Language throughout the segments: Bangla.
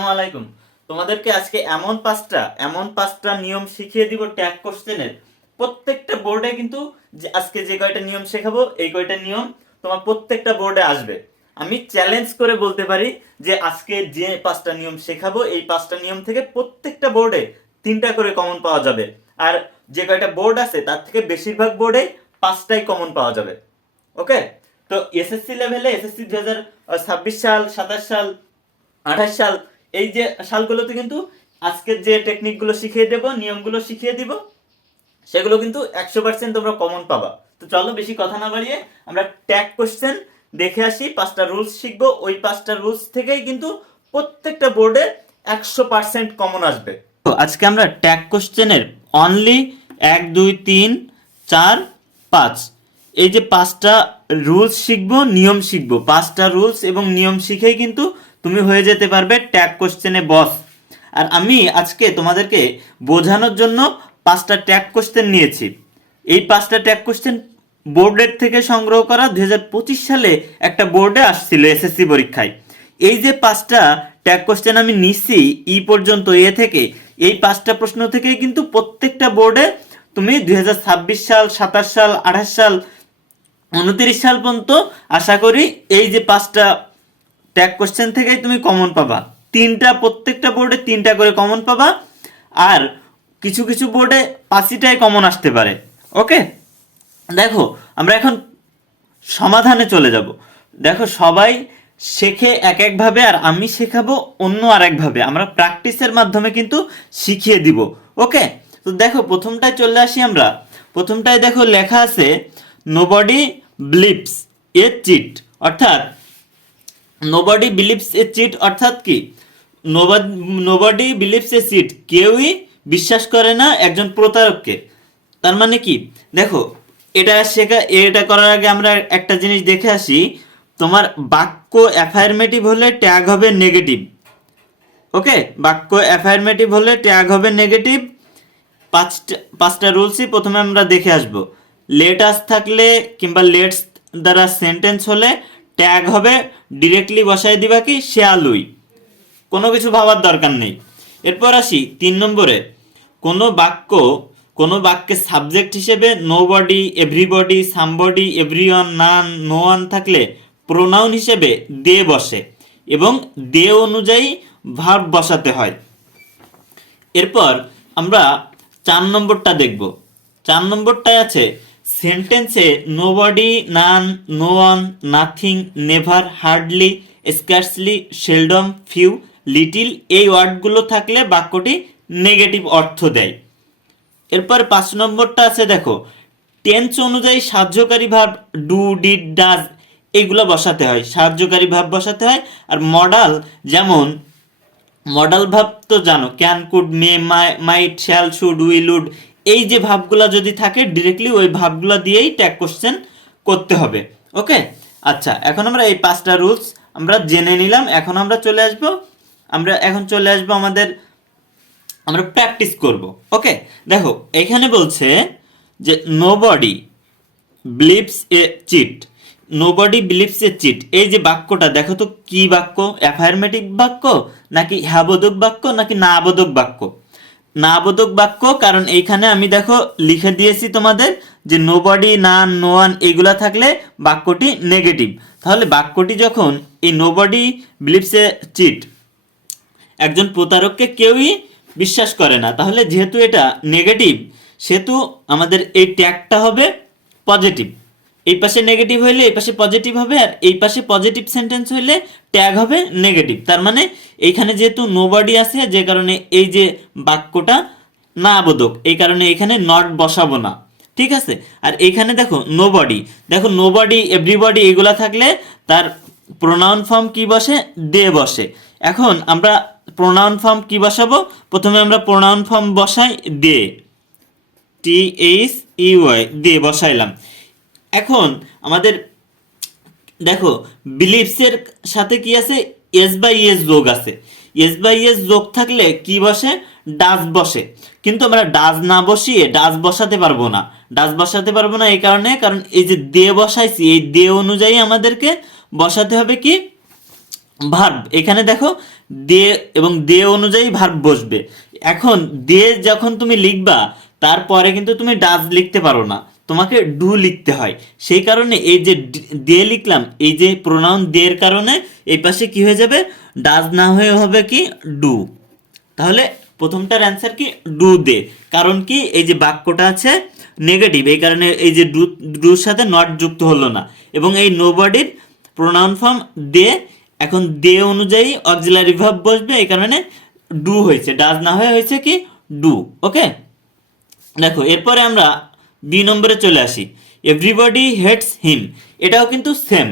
আসসালামু আলাইকুম। তোমাদেরকে আজকে এমন পাঁচটা এমন পাঁচটা নিয়ম শিখিয়ে দিব ট্যাগ কোশ্চেনের প্রত্যেকটা বোর্ডে কিন্তু আজকে যে কয়টা নিয়ম শেখাবো, এই কয়টা নিয়ম তোমার প্রত্যেকটা বোর্ডে আসবে। আমি চ্যালেঞ্জ করে বলতে পারি যে আজকে যে পাঁচটা নিয়ম শেখাবো, এই পাঁচটা নিয়ম থেকে প্রত্যেকটা বোর্ডে তিনটা করে কমন পাওয়া যাবে। আর যে কয়টা বোর্ড আছে, তার থেকে বেশিরভাগ বোর্ডে পাঁচটাই কমন পাওয়া যাবে। ওকে? তো এসএসসি লেভেলে এসএসসি দু হাজার ছাব্বিশ সাল, সাতাশ সাল, আঠাশ সাল এই যে সালগুলোতে কিন্তু আজকের যে টেকনিকগুলো শিখিয়ে দেবো, নিয়মগুলো শিখিয়ে দিব, সেগুলো কিন্তু একশো পার্সেন্ট তোমরা কমন পাবা। তো চলো বেশি কথা না বাড়িয়ে আমরা ট্যাগ কোশ্চেন দেখে আসি, পাঁচটা রুলস শিখব। ওই পাঁচটা রুলস থেকেই কিন্তু প্রত্যেকটা বোর্ডে একশো পার্সেন্ট কমন আসবে। তো আজকে আমরা ট্যাগ কোশ্চেনের অনলি এক, দুই, তিন, চার, পাঁচ এই যে পাঁচটা রুলস শিখব, নিয়ম শিখব। পাঁচটা রুলস এবং নিয়ম শিখেই কিন্তু তুমি হয়ে যেতে পারবে ট্যাগ কোশ্চেনে বস। আর আমি আজকে তোমাদেরকে বোঝানোর জন্য পাঁচটা ট্যাগ কোশ্চেন নিয়েছি। এই পাঁচটা ট্যাগ কোশ্চেন বোর্ডের থেকে সংগ্রহ করা দু হাজার পঁচিশ সালে একটা বোর্ডে আসছিল এসএসসি পরীক্ষায়। এই যে পাঁচটা ট্যাগ কোশ্চেন আমি নিচ্ছি ই পর্যন্ত এ থেকে, এই পাঁচটা প্রশ্ন থেকেই কিন্তু প্রত্যেকটা বোর্ডে তুমি দুই হাজার ছাব্বিশ সাল, সাতাশ সাল, আঠাশ সাল, উনত্রিশ সাল পর্যন্ত আশা করি এই যে পাঁচটা ট্যাগ কোশ্চেন থেকেই তুমি কমন পাবা। তিনটা, প্রত্যেকটা বোর্ডে তিনটা করে কমন পাবা, আর কিছু কিছু বোর্ডে পাঁচিটাই কমন আসতে পারে। ওকে? দেখো, আমরা এখন সমাধানে চলে যাব। দেখো, সবাই শেখে এক একভাবে আর আমি শেখাবো অন্য আর একভাবে আমরা প্র্যাকটিসের মাধ্যমে কিন্তু শিখিয়ে দিব। ওকে? তো দেখো, প্রথমটায় চলে আসি আমরা। প্রথমটায় দেখো লেখা আছে নোবডি ব্লিপস এ চিট। অর্থাৎ নোবডি বিলিভস এ চিট অর্থাৎ কি? নোবডি বিলিভস এ চিট কেউই বিশ্বাস করে না একজন প্রতারককে। তার মানে কি? দেখো, এটা শেখা, এটা করার আগে আমরা একটা জিনিস দেখে আসি। তোমার বাক্য অ্যাফার্মেটিভ হলে ট্যাগ হবে নেগেটিভ ওকে? বাক্য অ্যাফার্মেটিভ হলে ট্যাগ হবে নেগেটিভ পাঁচটা পাঁচটা রুলসই প্রথমে আমরা দেখে আসব। লেটাস থাকলে কিংবা লেটস দ্বারা সেন্টেন্স হলে ট্যাগ হবে ডিরেক্টলি বসাই দিবা কি? শেয়ালুই কোনো কিছু ভাবার দরকার নেই। এরপর আসি তিন নম্বরে। কোনো বাক্য, কোনো বাক্যের সাবজেক্ট হিসেবে nobody everybody somebody everyone none no one থাকলে প্রোনাউন হিসেবে দে বসে এবং দে অনুযায়ী ভার্ব বসাতে হয়। এরপর আমরা চার নম্বরটা দেখব। চার নম্বরটায় আছে সেন্টেন্সে nobody none no one nothing never hardly scarcely seldom few little এই ওয়ার্ডগুলো থাকলে বাক্যটি নেগেটিভ অর্থ দেয়। এরপর পাঁচ নম্বরটা আছে দেখো টেন্স অনুযায়ী সাহায্যকারী ভাব ডু ডিড ডাজ এগুলো বসাতে হয়। সাহায্যকারী ভাব বসাতে হয় আর মডাল যেমন মডাল ভাব তো জানো can could may my might shall should will would এই যে ভাবগুলো যদি থাকে ডিরেক্টলি ওই ভাবগুলো দিয়েই ট্যাগ কোশ্চেন করতে হবে। ওকে আচ্ছা এখন আমরা এই পাঁচটা রুলস আমরা জেনে নিলাম। এখন আমরা চলে আসব, আমরা এখন চলে আসব আমাদের, আমরা প্র্যাকটিস করব। ওকে দেখো, এখানে বলছে যে nobody believes a cheat nobody believes a cheat এই যে বাক্যটা, দেখো তো কি বাক্য? অ্যাফার্মেটিভ বাক্য নাকি হ্যাবোধক বাক্য নাকি না বোধক বাক্য? না বোধক বাক্য, কারণ এইখানে আমি দেখো লিখে দিয়েছি তোমাদের যে নো বডি না নো ওয়ান এগুলা থাকলে বাক্যটি নেগেটিভ তাহলে বাক্যটি যখন এই nobody believes a cheat একজন প্রতারককে কেউই বিশ্বাস করে না, তাহলে যেহেতু এটা নেগেটিভ সেহেতু আমাদের এই ট্যাগটা হবে পজিটিভ এই পাশে নেগেটিভ হইলে এই পাশে পজিটিভ হবে, আর এই পাশে পজিটিভ সেন্টেন্স হইলে ট্যাগ হবে নেগেটিভ তার মানে এইখানে যেহেতু নোবডি আছে, যে কারণে এই যে বাক্যটা না বোধক, এই কারণে এখানে নট বসাবো না। ঠিক আছে? আর এইখানে দেখো নোবডি দেখো নোবডি এভরিবডি এগুলা থাকলে তার প্রোনাউন ফর্ম কি বসে? দে বসে। এখন আমরা প্রোনাউন ফর্ম কি বসাবো? প্রথমে আমরা প্রোনাউন ফর্ম বসাই দে টি এইচ ইউআই দে বসাইলাম। এখন আমাদের, দেখো বিলিভসের সাথে কি আছে? এস বাই এস যোগ আছে। এস বাই এস যোগ থাকলে কি বসে? ডাজ বসে। কিন্তু আমরা ডাজ না বসিয়ে ডাজ বসাতে পারব না। ডাজ বসাতে পারব না এই কারণে, কারণ এই যে দে বসাইছি, এই দে অনুযায়ী আমাদেরকে বসাতে হবে কি? ভার্ব এখানে দেখো, দে এবং দে অনুযায়ী ভার্ব বসবে। এখন দে যখন তুমি লিখবা, তারপরে কিন্তু তুমি ডাজ লিখতে পারো না। তোমাকে ডু লিখতে হয়। সেই কারণে এই যে দে লিখলাম, এই যে প্রোনাউন দের কারণে এই পাশে কি হয়ে যাবে? ডাজ না হয়ে হবে কি? ডু তাহলে প্রথমটার অ্যান্সার কি? Do they. কারণ কি? এই যে বাক্যটা আছে নেগেটিভ এই কারণে এই যে ডু ডুর সাথে নট যুক্ত হলো না। এবং এই নোবডির প্রোনাউন ফর্ম দে, এখন দে অনুযায়ী অক্সিলারি ভাব বসবে, এই কারণে ডু হয়েছে। ডাজ না হয়ে হয়েছে কি? ডু ওকে দেখো, এরপরে আমরা বি নম্বরে চলে আসি। এভরিবডি হেটস হিম এটাও কিন্তু সেম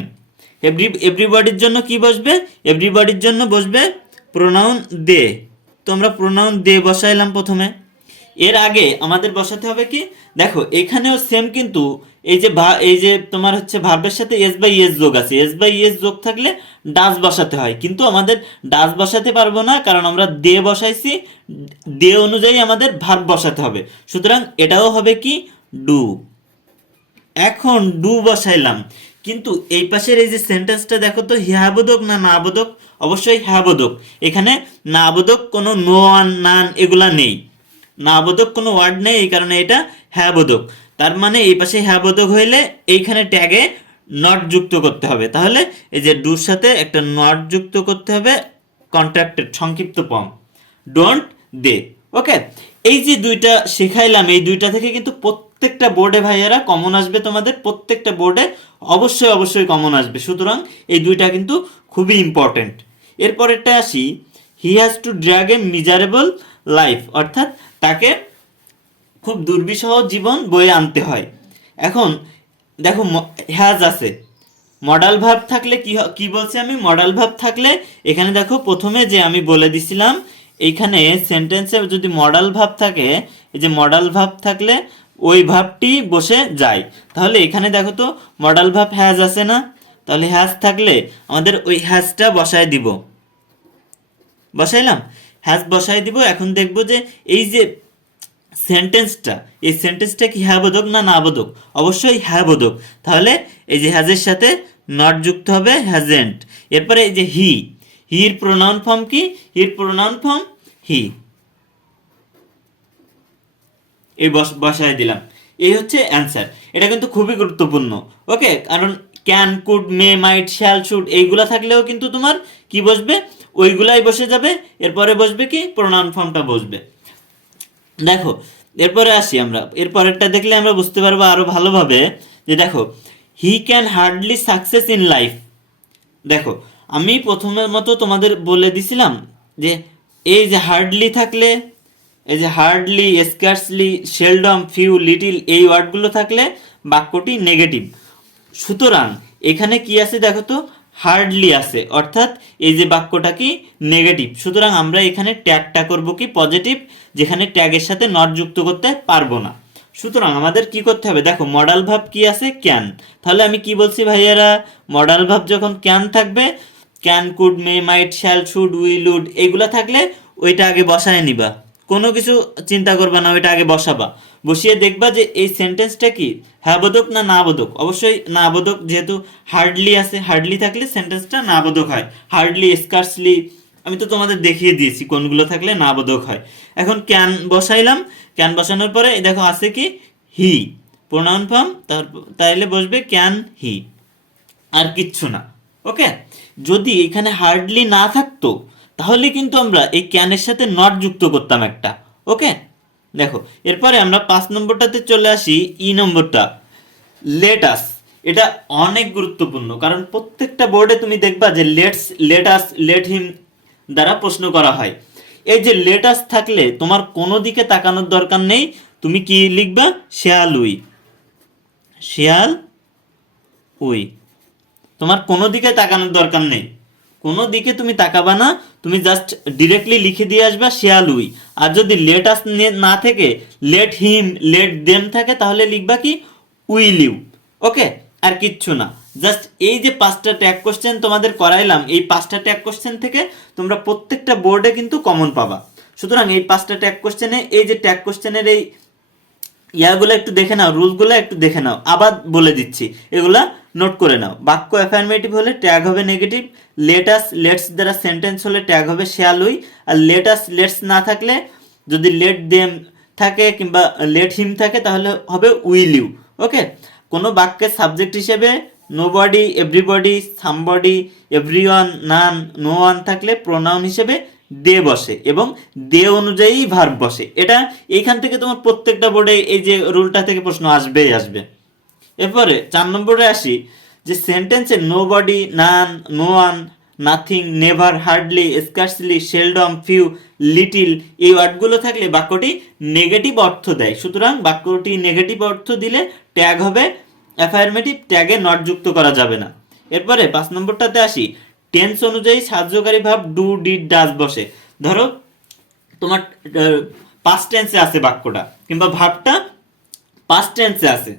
এভরি এভরিবডির জন্য কি বসবে? এভরিবডির জন্য বসবে প্রোনাউন দে তো আমরা প্রোনাউন দে বসাইলাম প্রথমে। এর আগে আমাদের বসাতে হবে কি? দেখো, এখানেও সেম কিন্তু এই যে ভা, এই যে তোমার হচ্ছে ভার্বের সাথে এস বাই এস যোগ আছে। এস বাই এস যোগ থাকলে ডাস বসাতে হয়। কিন্তু আমাদের ডাস বসাতে পারব না, কারণ আমরা দে বসাইছি। দে অনুযায়ী আমাদের ভার্ব বসাতে হবে। সুতরাং এটাও হবে কি? ডু। এখন ডু বসাইলাম। কিন্তু এই পাশের এই যে সেন্টেন্সটা দেখো তো হ্যাবোধক না না অবশ্যই হ্যাবোধক এখানে না কোনো নো নান এগুলা নেই। না কোনো ওয়ার্ড নেই, এই কারণে এটা হ্যাবোধক তার মানে এই পাশে হ্যাবোধক হইলে এইখানে ট্যাগে নট যুক্ত করতে হবে। তাহলে এই যে ডুর সাথে একটা নট যুক্ত করতে হবে কন্ট্রাক্টেড সংক্ষিপ্ত ফর্ম ডোন্ট দে ওকে এই যে দুইটা শেখাইলাম, এই দুইটা থেকে কিন্তু প্রত্যেকটা বোর্ডে ভাইয়ারা কমন আসবে তোমাদের, প্রত্যেকটা বোর্ডে অবশ্যই অবশ্যই কমন আসবে। সুতরাং এই দুইটা কিন্তু খুবই ইম্পর্টেন্ট এরপরেরটা আসি। He has to drag a miserable life অর্থাৎ তাকে খুব দুর্বিষহ জীবন বয়ে আনতে হয়। এখন দেখো হ্যাজ আছে। মডাল ভাব থাকলে কি কি বলছি আমি? মডাল ভাব থাকলে এখানে দেখো, প্রথমে যে আমি বলে দিছিলাম এইখানে সেন্টেন্সে যদি মডাল ভাব থাকে, এই যে মডাল ভাব থাকলে ওই ভাবটি বসে যায়। তাহলে এখানে দেখো তো মডাল ভাব হ্যাজ আছে না? তাহলে হ্যাজ থাকলে আমাদের ওই হ্যাজটা বসায় দিব। বসাইলাম? হ্যাজ বসাই দিব, এখন দেখব যে এই যে সেন্টেন্সটা এই সেন্টেন্সটা কি হ্যাঁ বোধক না না বোধক? অবশ্যই হ্যাঁ বোধক। তাহলে এই যে হ্যাজের সাথে নট যুক্ত হবে হ্যাজেন্ট এরপরে এই যে হি হির প্রোনাউন ফর্ম কি? হির প্রোনাউন ফর্ম হি এই বস বসায় দিলাম। এই হচ্ছে অ্যান্সার এটা কিন্তু খুবই গুরুত্বপূর্ণ। ওকে কারণ can could may might shall should এইগুলা থাকলেও কিন্তু তোমার কি বসবে? ওইগুলাই বসে যাবে। এরপরে বসবে কি? প্রোনাউন ফর্মটা বসবে। দেখো, এরপরে আসি আমরা। এরপরেরটা দেখলে আমরা বুঝতে পারব আরও ভালোভাবে যে দেখো he can hardly success in life দেখো আমি প্রথমের মতো তোমাদের বলে দিছিলাম যে, এই যে হার্ডলি থাকলে, এই যে hardly, scarcely, seldom, few, little, এই ওয়ার্ডগুলো থাকলে বাক্যটি নেগেটিভ। সুতরাং এখানে কি আছে দেখো তো? হার্ডলি আছে, অর্থাৎ এই যে বাক্যটা কি? নেগেটিভ। সুতরাং আমরা এখানে ট্যাগটা করব কি? পজিটিভ, যেখানে ট্যাগের সাথে নট যুক্ত করতে পারব না। সুতরাং আমাদের কি করতে হবে? দেখো মডাল ভাব কি আছে? ক্যান তাহলে আমি কি বলছি ভাইয়ারা? মডাল ভাব যখন ক্যান থাকবে can could, may, might, shall, should will would এগুলা থাকলে ওইটা আগে বসায় নিবা। কোনো কিছু চিন্তা করবা না, ওইটা আগে বসাবা। বসিয়ে দেখবা যে এই সেন্টেন্সটা কি বোধক না না বোধক অবশ্যই না বোধক যেহেতু হার্ডলি আছে হার্ডলি থাকলে সেন্টেন্সটা না বোধক হয়। হার্ডলি স্কার্সলি আমি তো তোমাদের দেখিয়ে দিয়েছি কোনগুলো থাকলে না বোধক হয়। এখন ক্যান বসাইলাম। ক্যান বসানোর পরে দেখো আছে কি? হি। প্রোনাউন ফর্ম তাহলে বসবে ক্যান হি। আর কিচ্ছু না। ওকে? যদি এখানে হার্ডলি না থাকতো, তাহলে কিন্তু আমরা এই ক্যানের সাথে নট যুক্ত করতাম একটা ওকে দেখো, এরপরে আমরা পাঁচ নম্বরটাতে চলে আসি ই নম্বরটা। লেটাস এটা অনেক গুরুত্বপূর্ণ, কারণ প্রত্যেকটা বোর্ডে তুমি দেখবা যে লেটস লেটাস লেট হিম দ্বারা প্রশ্ন করা হয়। এই যে লেটাস থাকলে তোমার কোনো দিকে তাকানোর দরকার নেই, তুমি কি লিখবা? শেয়াল উই। শেয়াল উই। তোমার কোনো দিকে তাকানোর দরকার নেই। কোনো দিকে তুমি তাকাবা না, তুমি জাস্ট ডিরেক্টলি লিখে দিয়ে আসবা, শেয়াল উই। আর যদি লেট আস না থেকে লেট হিম লেট দেম থাকে, তাহলে লিখবা কি উইল ইউ ওকে? আর কিচ্ছু না। জাস্ট এই যে পাঁচটা ট্যাগ কোশ্চেন তোমাদের করাইলাম, এই পাঁচটা ট্যাগ কোশ্চেন থেকে তোমরা প্রত্যেকটা বোর্ডে কিন্তু কমন পাবা। সুতরাং এই পাঁচটা ট্যাগ কোশ্চেনে এই যে ট্যাগ কোশ্চেনের এই ইয়াগুলো একটু দেখে নাও রুলগুলো একটু দেখে নাও, আবার বলে দিচ্ছি। এগুলা নোট করে নাও। বাক্য অ্যাফার্মেটিভ হলে ট্যাগ হবে নেগেটিভ লেটাস লেটস দ্বারা সেন্টেন্স হলে ট্যাগ হবে শ্যাল উই আর লেটাস লেটস না থাকলে, যদি লেট দেম থাকে কিংবা লেট হিম থাকে, তাহলে হবে উইল ইউ ওকে কোনো বাক্যের সাবজেক্ট হিসেবে nobody everybody somebody everyone none no one থাকলে প্রোনাউন হিসেবে দে বসে এবং দে অনুযায়ী ভার্ব বসে। এটা এইখান থেকে তোমার প্রত্যেকটা বোর্ডে এই যে রুলটা থেকে প্রশ্ন আসবেই আসবে। এরপরে চার নম্বরে আসি যে সেন্টেন্সে nobody none no one nothing never hardly scarcely seldom few little এই ওয়ার্ডগুলো থাকলে বাক্যটি নেগেটিভ অর্থ দেয়। সুতরাং বাক্যটি নেগেটিভ অর্থ দিলে ট্যাগ হবে অ্যাফার্মেটিভ ট্যাগে নট যুক্ত করা যাবে না। এরপরে পাঁচ নম্বরটাতে আসি টেন্স অনুযায়ী সাহায্যকারী ভাব ডু ডিড ডাজ বসে। ধরো, তোমার পাস্ট টেন্সে আছে বাক্যটা, কিংবা ভাবটা পাস্ট টেন্সে আছে।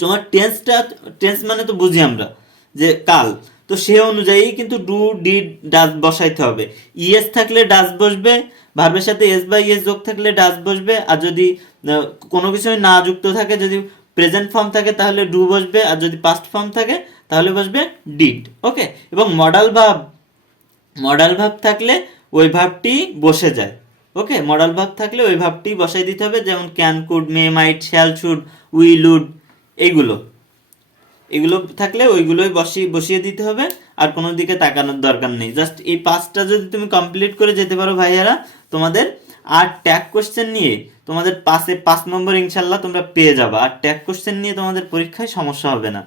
তোমার টেন্সটা টেন্স মানে তো বুঝি আমরা, যে কাল। তো সে অনুযায়ী কিন্তু ডু ডিড ডাজ বসাইতে হবে। ইএস থাকলে ডাজ বসবে, ভার্বের সাথে এস বা ইএস যোগ থাকলে ডাজ বসবে, আর যদি কোনো কিছুই না যুক্ত থাকে, যদি প্রেজেন্ট ফর্ম থাকে তাহলে ডু বসবে, আর যদি পাস্ট ফর্ম থাকে তাহলে বসবে ডিড ওকে এবং মডাল ভাব মডাল ভাব থাকলে ওই ভাবটি বসে যায় ওকে মডাল ভাব থাকলে ওই ভাবটি বসাই দিতে হবে, যেমন can could may might shall should will would এইগুলো এগুলো থাকলে ওইগুলোই বসিয়ে বসিয়ে দিতে হবে, আর কোনো দিকে তাকানোর দরকার নেই। জাস্ট এই পাঁচটা যদি তুমি কমপ্লিট করে যেতে পারো ভাইয়ারা, তোমাদের আর ট্যাগ কোশ্চেন নিয়ে তোমাদের পাশে পাঁচ নম্বর ইনশাল্লাহ তোমরা পেয়ে যাবে। আর ট্যাগ কোশ্চেন নিয়ে তোমাদের পরীক্ষায় সমস্যা হবে না।